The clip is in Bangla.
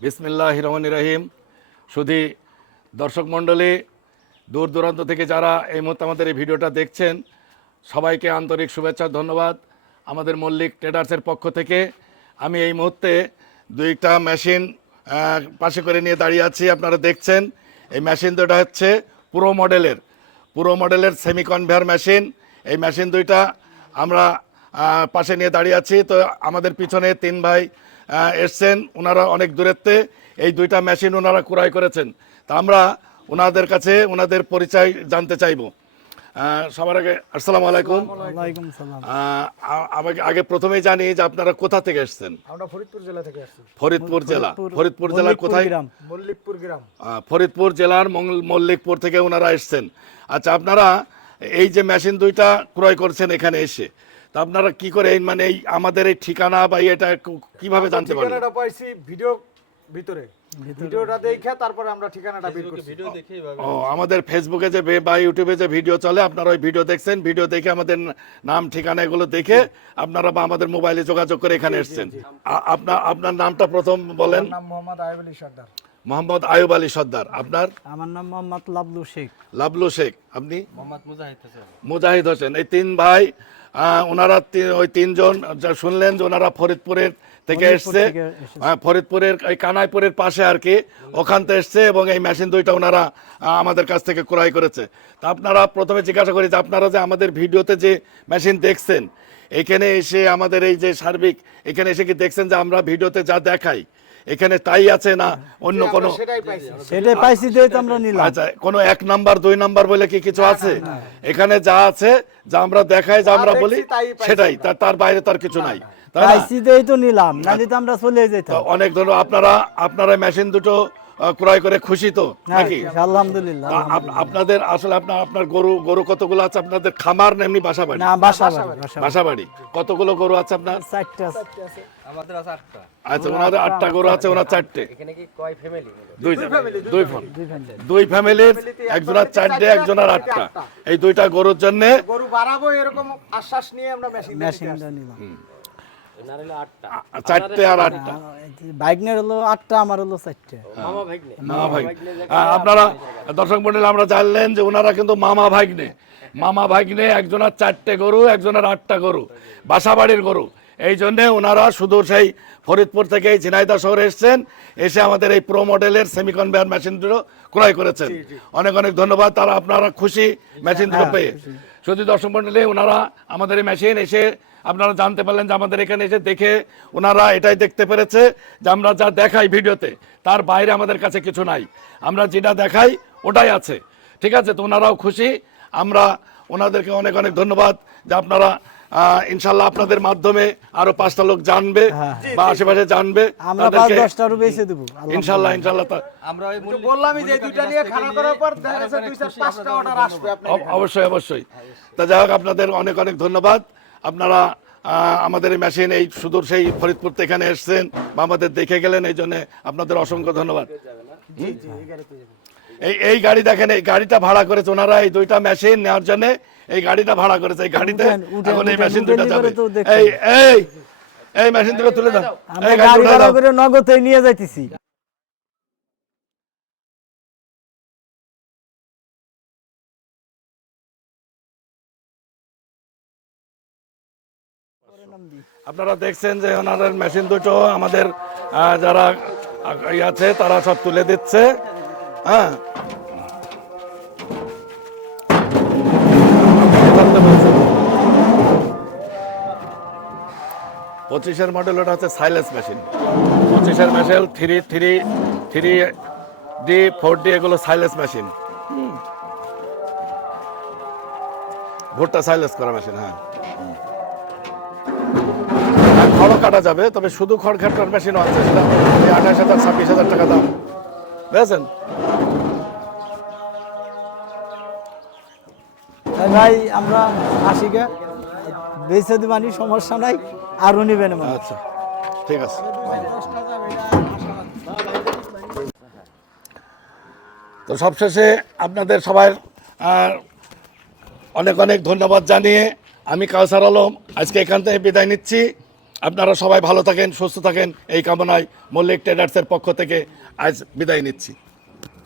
বিসমিল্লাহ রহমান রহিম। শুধু দর্শক মণ্ডলী, দূর দূরান্ত থেকে যারা এই মুহূর্তে আমাদের এই ভিডিওটা দেখছেন, সবাইকে আন্তরিক শুভেচ্ছা, ধন্যবাদ। আমাদের মল্লিক ট্রেডার্সের পক্ষ থেকে আমি এই মুহূর্তে দুইটা মেশিন পাশে করে নিয়ে দাঁড়িয়ে আছি, আপনারা দেখছেন। এই মেশিন দুটা হচ্ছে পুরো মডেলের পুরো মডেলের সেমি কনভেয়ার মেশিন এই মেশিন দুইটা আমরা পাশে নিয়ে দাঁড়িয়ে আছি। তো আমাদের পিছনে তিন ভাই এসছেন ওনারা অনেক দূরেতে এই দুইটা মেশিন ওনারা ক্রয় করেছেন। তা আমরা ওনাদের কাছে ওনাদের পরিচয় জানতে চাইব। সবার আগে আসসালামু আলাইকুম। আমাকে আগে প্রথমেই জানি যে আপনারা কোথা থেকে এসছেন? আমরা ফরিদপুর জেলা থেকে আসছি ফরিদপুর জেলা। ফরিদপুর- জেলার কোথায়? মল্লিকপুর গ্রাম। ফরিদপুর জেলার মঙ্গল- মল্লিকপুর থেকে ওনারা এসছেন। আচ্ছা আপনারা এই যে মেশিন দুইটা ক্রয় করছেন এখানে এসে তা আপনারা কি করে মানে এই আমাদের এই ঠিকানা বা এটা কীভাবে জানতে পারলেন ঠিকানাটা পাইছি ভিডিও ভিতরে। ভিডিওটা দেখে তারপরে আমরা ঠিকানাটা বের করছি। ভিডিও দেখে ও আমাদের ফেসবুকে যে বা ইউটিউবে যে ভিডিও চলে আপনারা ওই ভিডিও দেখছেন ভিডিও দেখে আমাদের নাম ঠিকানা এগুলো দেখে আপনারা বা আমাদের মোবাইলে যোগাযোগ করে এখানে এসছেন। আপনার আপনার নামটা প্রথম বলেন। নাম মোহাম্মদ আইব আলী সর্দার। মোহাম্মদ আয়ুব আলী সর্দার। আপনার? আমার নাম মোহাম্মদ লাবলু শেখ। লাবলু শেখ। আপনি? মোহাম্মদ মুজাহিদ হোসেন। মুজাহিদ হোসেন। এই তিন ভাই ওনারা ওই তিনজন যা শুনলেন যে ওনারা ফরিদপুরের থেকে এসছে এসেছে। ফরিদপুরের এই কানাইপুরের পাশে আর কি ওখান থেকে এসছে এবং এই মেশিন দুইটা ওনারা আমাদের কাছ থেকে ক্রয় করেছে তা আপনারা প্রথমে জিজ্ঞাসা করি যে আপনারা যে আমাদের ভিডিওতে যে মেশিন দেখছেন এখানে এসে আমাদের এই যে সার্বিক এখানে এসে কি দেখছেন যে আমরা ভিডিওতে যা দেখাই এখানে তাই আছে না অন্য কোনো সেটাই পাইছি। সেটাই তো আমরা নিলাম। আচ্ছা কোনো এক নাম্বার দুই নাম্বার বলে কি কিছু আছে? এখানে যা আছে যা আমরা দেখাই যা আমরা বলি সেটাই। তার বাইরে তার কিছু নাই। পাইছি দিয়েই তো নিলাম নাহলে তো আমরা চলে যেতাম। অনেক ধন্যবাদ আপনারা আপনারা মেশিন দুটো ক্রয় করে খুশি তো হ্যাঁ, নাকি? আলহামদুলিল্লাহ আপনাদের আসলে আপনার আপনার গরু গরু কতগুলো আছে? আপনাদের খামার না এমনি বাসা বাড়ি না বাসা বাড়ি বাসা বাড়ি। বাসা বাড়ি কতগুলো গরু আছে আপনার? চারটে আছে। আমাদের আছে আটটা। আচ্ছা ওনাদের আটটা গরু আছে ওনার চারটে। এখানে কি কয় ফ্যামিলি দুই দুই ফোন দুই ফ্যামিলির একজনের চারটে একজনের আটটা। এই দুইটা গরুর জন্য গরু বাড়াবো এরকম আশ্বাস নিয়ে আমরা মেশিন মেশিনটা নিলাম। এনার হলো আটটা। চারটে আর আটটা। হলো আটটা আমার হলো চারটে। মামা ভাগ্নে। মামা আপনারা দর্শক মন্ডলী আমরা জানলেন যে ওনারা কিন্তু মামা ভাগ্নে। মামা ভাগ্নে একজনের চারটে গরু একজনের আটটা গরু। বাসাবাড়ির গরু। এই জন্যে ওনারা শুধু সেই ফরিদপুর থেকে এই ঝিনাইদা শহরে এসছেন এসে আমাদের এই প্রো মডেলের সেমি কনভেয়ার মেশিন দুটো ক্রয় করেছেন। অনেক অনেক ধন্যবাদ তারা আপনারা খুশি মেশিন দুটো পেয়ে। শুধু দর্শক মন্ডলী ওনারা আমাদের এই মেশিন এসে আপনারা জানতে পারলেন যে আমাদের এখানে এসে দেখে ওনারা এটাই দেখতে পেরেছে যে আমরা যা দেখাই ভিডিওতে তার বাইরে আমাদের কাছে কিছু নাই। আমরা যেটা দেখাই ওটাই আছে। ঠিক আছে তো ওনারাও খুশি। আমরা ওনাদেরকে অনেক অনেক ধন্যবাদ যে আপনারা ইনশাল্লাহ আপনাদের মাধ্যমে আরও পাঁচটা লোক জানবে বা আশেপাশে জানবে। আমরা পাঁচ বেঁচে দেবো। ইনশাল্লাহ ইনশাল্লাহ তা- আমরা বললামই যে দুইটা নিয়ে খানা করার পর দেখা যাচ্ছে দুই চার পাঁচটা অর্ডার আসবে অবশ্যই অবশ্যই। তা যাই হোক আপনাদের অনেক অনেক ধন্যবাদ। আপনারা আমাদের এই মেশিন এই সুদূর সেই ফরিদপুর থেকে এখানে এসছেন বা আমাদের দেখে গেলেন এই জন্য আপনাদের অসংখ্য ধন্যবাদ। এই এই গাড়ি দেখেন এই গাড়িটা ভাড়া করেছে ওনারা এই দুইটা মেশিন নেওয়ার জন্য। এই গাড়িটা ভাড়া করেছে এই গাড়িতে এখন এই মেশিন উঠেন যাবে এই এই এই মেশিন দুটো তুলে দাও। এই গাড়ি ভাড়া করে নগদে নিয়ে যাইতেছি। আপনারা দেখছেন যে ওনাদের মেশিন দুটো আমাদের যারা আছে তারা সব তুলে দিচ্ছে। হ্যাঁ? পঁচিশের মডেল ওটা হচ্ছে সাইলেন্স মেশিন পঁচিশের machine three three three D four D এগুলো সাইলেন্স মেশিন ভুট্টা সাইলেন্স করা মেশিন হ্যাঁ। খড়ও কাটা যাবে, তবে শুধু খড় কাটার মেশিনও আছে, সেটা আঠাশ হাজার, ছাব্বিশ হাজার টাকা দাম। বুঝেছেন? ভাই আমরা গে। বেঁচে দিবানি সমস্যা নাই আরও নিবেন আচ্ছা ঠিক আছে। তো সবশেষে আপনাদের আহ, অনেক অনেক ধন্যবাদ জানিয়ে আমি কাউসার আলম আজকে এখান থেকে বিদায় নিচ্ছি। আপনারা সবাই ভালো থাকেন সুস্থ থাকেন এই কামনায় মল্লিক ট্রেডার্সের পক্ষ থেকে আজ বিদায় নিচ্ছি।